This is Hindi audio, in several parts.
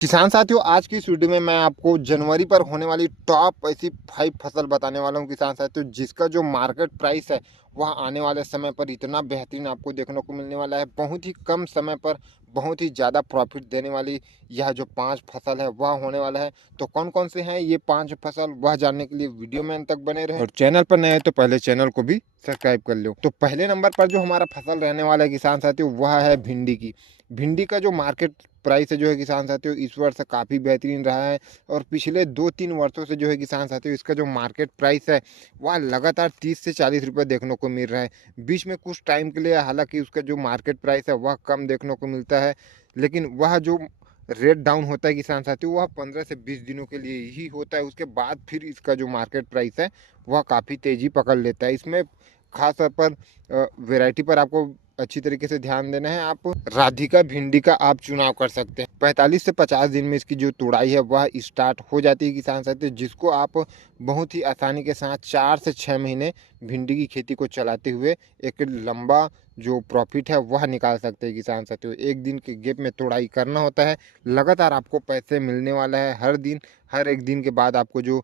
किसान साथियों, आज की इस वीडियो में मैं आपको जनवरी पर होने वाली टॉप ऐसी 5 फसल बताने वाला हूं किसान साथियों, जिसका जो मार्केट प्राइस है वह आने वाले समय पर इतना बेहतरीन आपको देखने को मिलने वाला है। बहुत ही कम समय पर बहुत ही ज़्यादा प्रॉफिट देने वाली यह जो 5 फसल है वह होने वाला है। तो कौन कौन से हैं ये 5 फसल, वह जानने के लिए वीडियो में अंत तक बने रहें और चैनल पर नए हैं तो पहले चैनल को भी सब्सक्राइब कर लो। तो पहले नंबर पर जो हमारा फसल रहने वाला है किसान साथियों, वह है भिंडी की। भिंडी का जो मार्केट प्राइस है जो है किसान साथियों, इस वर्ष काफ़ी बेहतरीन रहा है। और पिछले 2-3 वर्षों से जो है किसान साथियों, इसका जो मार्केट प्राइस है वह लगातार 30 से 40 रुपये देखने को मिल रहा है। बीच में कुछ टाइम के लिए हालांकि उसका जो मार्केट प्राइस है वह कम देखने को मिलता है, लेकिन वह जो रेट डाउन होता है किसान साथियों, वह 15 से 20 दिनों के लिए ही होता है। उसके बाद फिर इसका जो मार्केट प्राइस है वह काफ़ी तेज़ी पकड़ लेता है। इसमें खास तौर पर वैरायटी पर आपको अच्छी तरीके से ध्यान देना है। आप राधिका भिंडी का आप चुनाव कर सकते हैं। 45 से 50 दिन में इसकी जो तुड़ाई है वह स्टार्ट हो जाती है किसान साथियों, जिसको आप बहुत ही आसानी के साथ 4 से 6 महीने भिंडी की खेती को चलाते हुए एक लंबा जो प्रॉफिट है वह निकाल सकते हैं किसान साथियों। एक दिन के गैप में तुड़ाई करना होता है, लगातार आपको पैसे मिलने वाला है। हर दिन, हर एक दिन के बाद आपको जो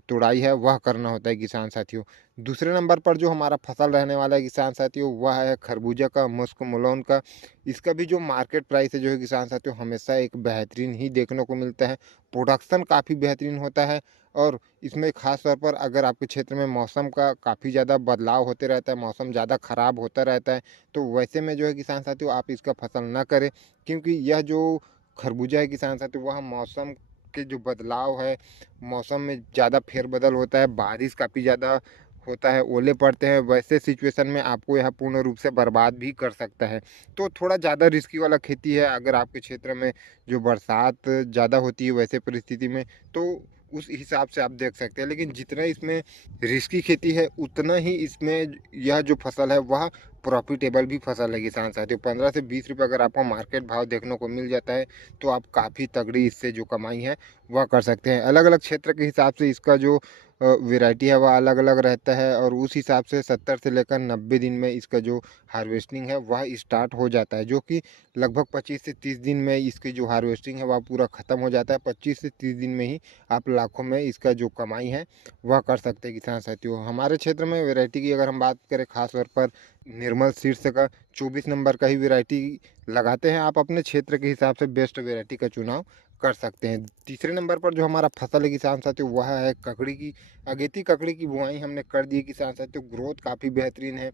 तुड़ाई है वह करना होता है किसान साथियों। दूसरे नंबर पर जो हमारा फसल रहने वाला है किसान साथियों, वह है खरबूजा का, मस्क मेलोन का। इसका भी जो मार्केट प्राइस है जो है किसान साथियों, हमेशा एक बेहतरीन ही देखने को मिलता है। प्रोडक्शन काफ़ी बेहतरीन होता है। और इसमें खास तौर पर अगर आपके क्षेत्र में मौसम का काफ़ी ज़्यादा बदलाव होते रहता है, मौसम ज़्यादा ख़राब होता रहता है, तो वैसे में जो है किसान साथियों आप इसका फसल ना करें। क्योंकि यह जो खरबूजा है किसान साथियों, वह मौसम के जो बदलाव है, मौसम में ज़्यादा फेरबदल होता है, बारिश काफ़ी ज़्यादा होता है, ओले पड़ते हैं, वैसे सिचुएशन में आपको यह पूर्ण रूप से बर्बाद भी कर सकता है। तो थोड़ा ज़्यादा रिस्की वाला खेती है। अगर आपके क्षेत्र में जो बरसात ज़्यादा होती है वैसे परिस्थिति में, तो उस हिसाब से आप देख सकते हैं। लेकिन जितना इसमें रिस्की खेती है उतना ही इसमें यह जो फसल है वह प्रॉफिटेबल भी फसल है किसान साथियों। 15 से 20 रुपये अगर आपको मार्केट भाव देखने को मिल जाता है तो आप काफ़ी तगड़ी इससे जो कमाई है वह कर सकते हैं। अलग अलग क्षेत्र के हिसाब से इसका जो वैरायटी है वह अलग अलग रहता है, और उस हिसाब से 70 से लेकर 90 दिन में इसका जो हार्वेस्टिंग है वह स्टार्ट हो जाता है, जो कि लगभग 25 से 30 दिन में इसकी जो हार्वेस्टिंग है वह पूरा ख़त्म हो जाता है। 25 से 30 दिन में ही आप लाखों में इसका जो कमाई है वह कर सकते हैं किसान साथियों। हमारे क्षेत्र में वैरायटी की अगर हम बात करें, खास तौर पर निर्मल सीड्स का 24 नंबर का ही वैरायटी लगाते हैं। आप अपने क्षेत्र के हिसाब से बेस्ट वैरायटी का चुनाव कर सकते हैं। तीसरे नंबर पर जो हमारा फसल है किसान साथियों, वह है ककड़ी की। अगेती ककड़ी की बुआई हमने कर दी है किसान साथियों। ग्रोथ काफ़ी बेहतरीन है।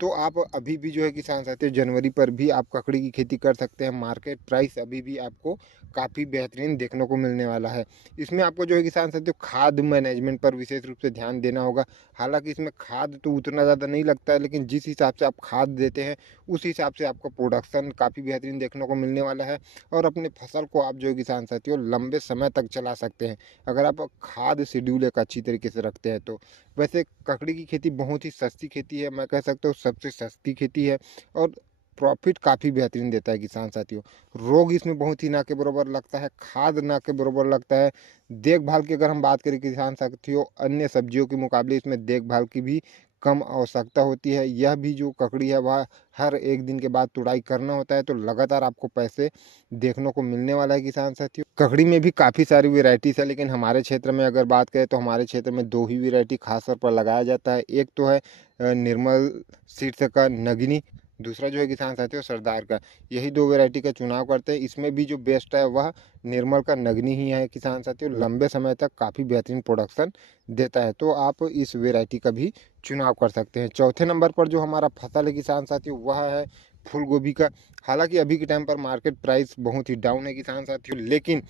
तो आप अभी भी जो है किसान साथियों, जनवरी पर भी आप ककड़ी की खेती कर सकते हैं। मार्केट प्राइस अभी भी आपको काफ़ी बेहतरीन देखने को मिलने वाला है। इसमें आपको जो है किसान साथियों खाद मैनेजमेंट पर विशेष रूप से ध्यान देना होगा। हालांकि इसमें खाद तो उतना ज़्यादा नहीं लगता है, लेकिन जिस हिसाब से आप खाद देते हैं उस हिसाब से आपका प्रोडक्शन काफ़ी बेहतरीन देखने को मिलने वाला है। और अपने फसल को आप जो है किसान साथियों लंबे समय तक चला सकते हैं, अगर आप खाद शेड्यूल एक अच्छी तरीके से रखते हैं तो। वैसे ककड़ी की खेती बहुत ही सस्ती खेती है, मैं कह सकता हूँ सबसे सस्ती खेती है। और प्रॉफिट काफ़ी बेहतरीन देता है किसान साथियों। रोग इसमें बहुत ही ना के बराबर लगता है, खाद ना के बराबर लगता है। देखभाल की अगर हम बात करें किसान साथियों, अन्य सब्जियों के मुकाबले इसमें देखभाल की भी कम आवश्यकता होती है। यह भी जो ककड़ी है वह हर एक दिन के बाद तुड़ाई करना होता है, तो लगातार आपको पैसे देखने को मिलने वाला है किसान साथियों। ककड़ी में भी काफ़ी सारी वेराइटीज़ है, लेकिन हमारे क्षेत्र में अगर बात करें तो हमारे क्षेत्र में दो ही वेराइटी खास तौर पर लगाया जाता है। एक तो है निर्मल सीड्स का नगिनी, दूसरा जो है किसान साथियों सरदार का। यही दो वेराइटी का चुनाव करते हैं। इसमें भी जो बेस्ट है वह निर्मल का नगनी ही है किसान साथियों। लंबे समय तक काफ़ी बेहतरीन प्रोडक्शन देता है, तो आप इस वेराइटी का भी चुनाव कर सकते हैं। चौथे नंबर पर जो हमारा फसल है किसान साथियों, वह है फूल गोभी का। हालांकि अभी के टाइम पर मार्केट प्राइस बहुत ही डाउन है किसान साथियों, लेकिन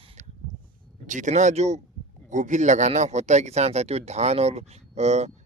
जितना जो गोभी लगाना होता है किसान साथियों, धान और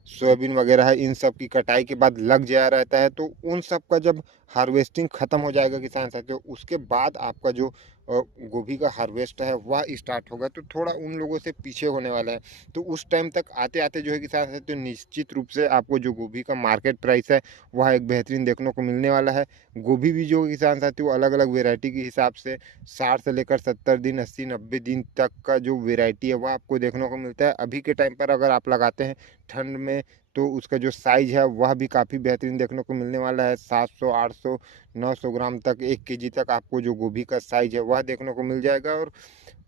सोयाबीन वगैरह है, इन सब की कटाई के बाद लग जाया रहता है, तो उन सब का जब हार्वेस्टिंग ख़त्म हो जाएगा किसान साथियों, उसके बाद आपका जो गोभी का हार्वेस्ट है वह स्टार्ट होगा, तो थोड़ा उन लोगों से पीछे होने वाला है। तो उस टाइम तक आते आते जो है किसान साथियों, निश्चित रूप से आपको जो गोभी का मार्केट प्राइस है वह एक बेहतरीन देखने को मिलने वाला है। गोभी भी जो किसान साथियों अलग अलग वेराइटी के हिसाब से 60 से लेकर 70 दिन, 80-90 दिन तक का जो वेराइटी है वह आपको देखने को मिलता है। अभी के टाइम पर अगर आप लगाते हैं ठंड में तो उसका जो साइज़ है वह भी काफ़ी बेहतरीन देखने को मिलने वाला है। 700, 800, 900 ग्राम तक 1 केजी तक आपको जो गोभी का साइज़ है वह देखने को मिल जाएगा। और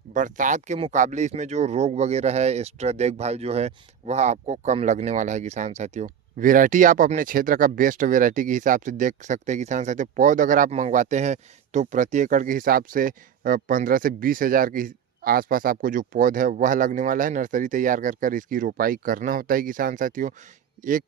बरसात के मुकाबले इसमें जो रोग वगैरह है, एक्स्ट्रा देखभाल जो है वह आपको कम लगने वाला है किसान साथियों। वैरायटी आप अपने क्षेत्र का बेस्ट वैरायटी के हिसाब से देख सकते हैं किसान साथियों। पौध अगर आप मंगवाते हैं तो प्रति एकड़ के हिसाब से 15 से 20 हज़ार के आसपास आपको जो पौध है वह लगने वाला है। नर्सरी तैयार कर कर इसकी रोपाई करना होता है किसान साथियों। 1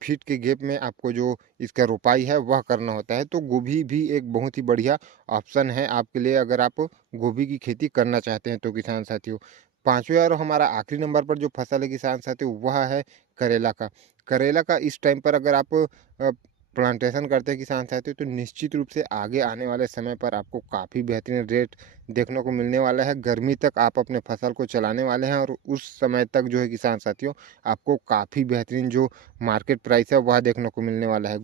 फीट के गैप में आपको जो इसका रोपाई है वह करना होता है। तो गोभी भी एक बहुत ही बढ़िया ऑप्शन है आपके लिए अगर आप गोभी की खेती करना चाहते हैं तो किसान साथियों। पाँचवें और हमारा आखिरी नंबर पर जो फसल है किसान साथियों वह है करेला का। करेला का इस टाइम पर अगर आप प्लांटेशन करते हैं किसान साथियों तो निश्चित रूप से आगे आने वाले समय पर आपको काफ़ी बेहतरीन रेट देखने को मिलने वाला है। गर्मी तक आप अपने फसल को चलाने वाले हैं और उस समय तक जो है किसान साथियों आपको काफ़ी बेहतरीन जो मार्केट प्राइस है वह देखने को मिलने वाला है।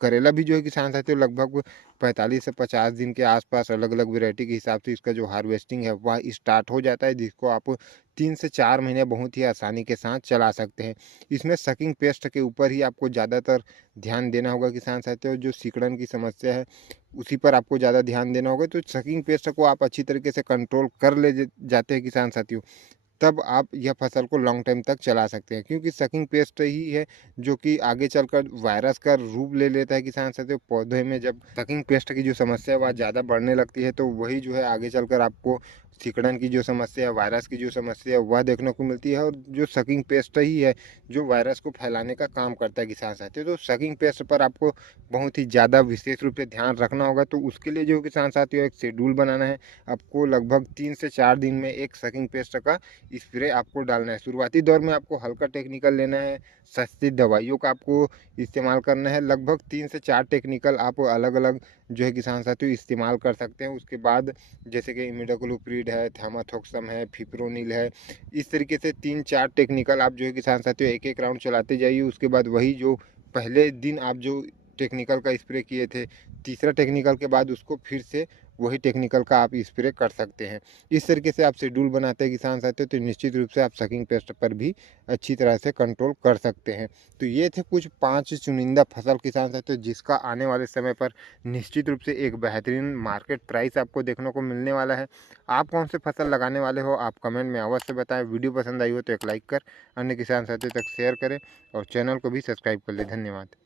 करेला भी जो है किसान साथियों लगभग 45 से 50 दिन के आसपास अलग अलग वैरायटी के हिसाब से इसका जो हार्वेस्टिंग है वह स्टार्ट हो जाता है, जिसको आप 3 से 4 महीने बहुत ही आसानी के साथ चला सकते हैं। इसमें सकिंग पेस्ट के ऊपर ही आपको ज़्यादातर ध्यान देना होगा किसान साथियों। जो सिकुड़न की समस्या है उसी पर आपको ज़्यादा ध्यान देना होगा। तो सकिंग पेस्ट को आप अच्छी तरीके से कंट्रोल कर ले जाते हैं किसान साथियों, तब आप यह फसल को लॉन्ग टाइम तक चला सकते हैं। क्योंकि सकिंग पेस्ट ही है जो कि आगे चलकर वायरस का रूप ले लेता है किसान साथियों। पौधे में जब सकिंग पेस्ट की जो समस्या है वह ज़्यादा बढ़ने लगती है तो वही जो है आगे चलकर आपको सिकुड़न की जो समस्या है, वायरस की जो समस्या है वह देखने को मिलती है। और जो सकिंग पेस्ट ही है जो वायरस को फैलाने का काम करता है किसान साथियों। तो सकिंग पेस्ट पर आपको बहुत ही ज़्यादा विशेष रूप से ध्यान रखना होगा। तो उसके लिए जो किसान साथियों एक शेड्यूल बनाना है। आपको लगभग 3 से 4 दिन में एक सकिंग पेस्ट का स्प्रे आपको डालना है। शुरुआती दौर में आपको हल्का टेक्निकल लेना है, सस्ती दवाइयों का आपको इस्तेमाल करना है। लगभग 3 से 4 टेक्निकल आप अलग-अलग जो है किसान साथियों इस्तेमाल कर सकते हैं। उसके बाद जैसे कि इमिडाक्लोप्रिड है, थामाथोक्सम है, फिप्रोनिल है, इस तरीके से 3-4 टेक्निकल आप जो है किसान साथियों एक-एक राउंड चलाते जाइए। उसके बाद वही जो पहले दिन आप जो टेक्निकल का स्प्रे किए थे, तीसरा टेक्निकल के बाद उसको फिर से वही टेक्निकल का आप स्प्रे कर सकते हैं। इस तरीके से आप शेड्यूल बनाते हैं किसान साथियों तो निश्चित रूप से आप सकिंग पेस्ट पर भी अच्छी तरह से कंट्रोल कर सकते हैं। तो ये थे कुछ 5 चुनिंदा फसल किसान साथियों जिसका आने वाले समय पर निश्चित रूप से एक बेहतरीन मार्केट प्राइस आपको देखने को मिलने वाला है। आप कौन से फसल लगाने वाले हो आप कमेंट में अवश्य बताएं। वीडियो पसंद आई हो तो एक लाइक कर अन्य किसान साथियों तक शेयर करें और चैनल को भी सब्सक्राइब कर लें। धन्यवाद।